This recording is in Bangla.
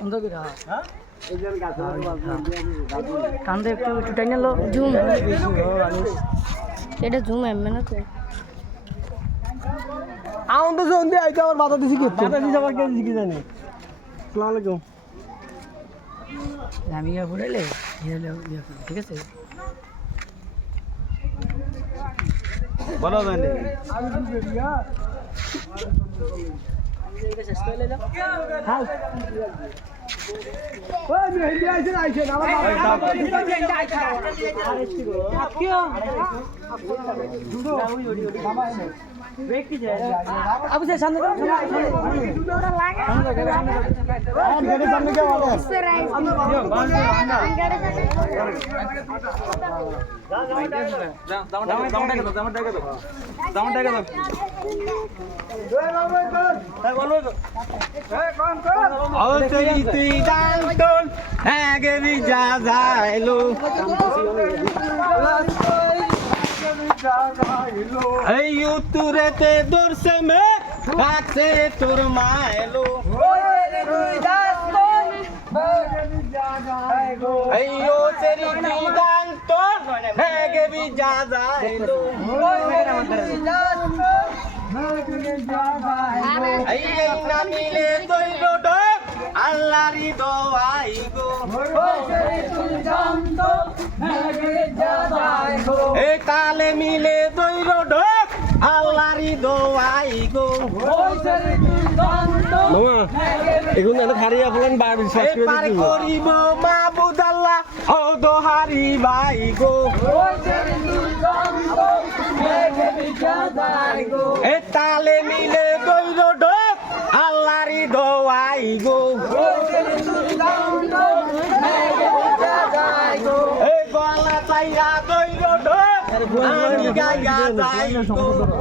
সুন্দর করে হ্যাঁ কান্দে একটু টাইনে লো জুম এটা জুম এমন না তো আউন তো জোন দিয়ে আইতে আবার বাধা দিছি কি বাধা দিছি আবার কে দিছি কি জানি আসসালামু আলাইকুম আমি ইয়া বলেলে ঠিক আছে বলো জানি হ্যাঁ ওই মেহেদি আইছে না আবু সে সামনে দাও সামনে কে বলে তুরেতে দর্শে মে কাছে তোর মায়েলো अयो तेरी दीदान तो है के भी ज्यादा लो अये ना मिले तो लोडो अल्लाह री दुआई गो ए ताले मिले तो लोडो अल्लाह री दुआई गो মামা এখন এটা হারিয়ে ফেলেন বার বিশ্বাস করে পার করিব মাবুদ আল্লাহ ও দোহারি ভাই গো এ তালে মিলে দইল ডোক আল্লাহরি দোয়াই গো এ গলা চাইরা দইল ডোক আমি গাইয়া যাই গো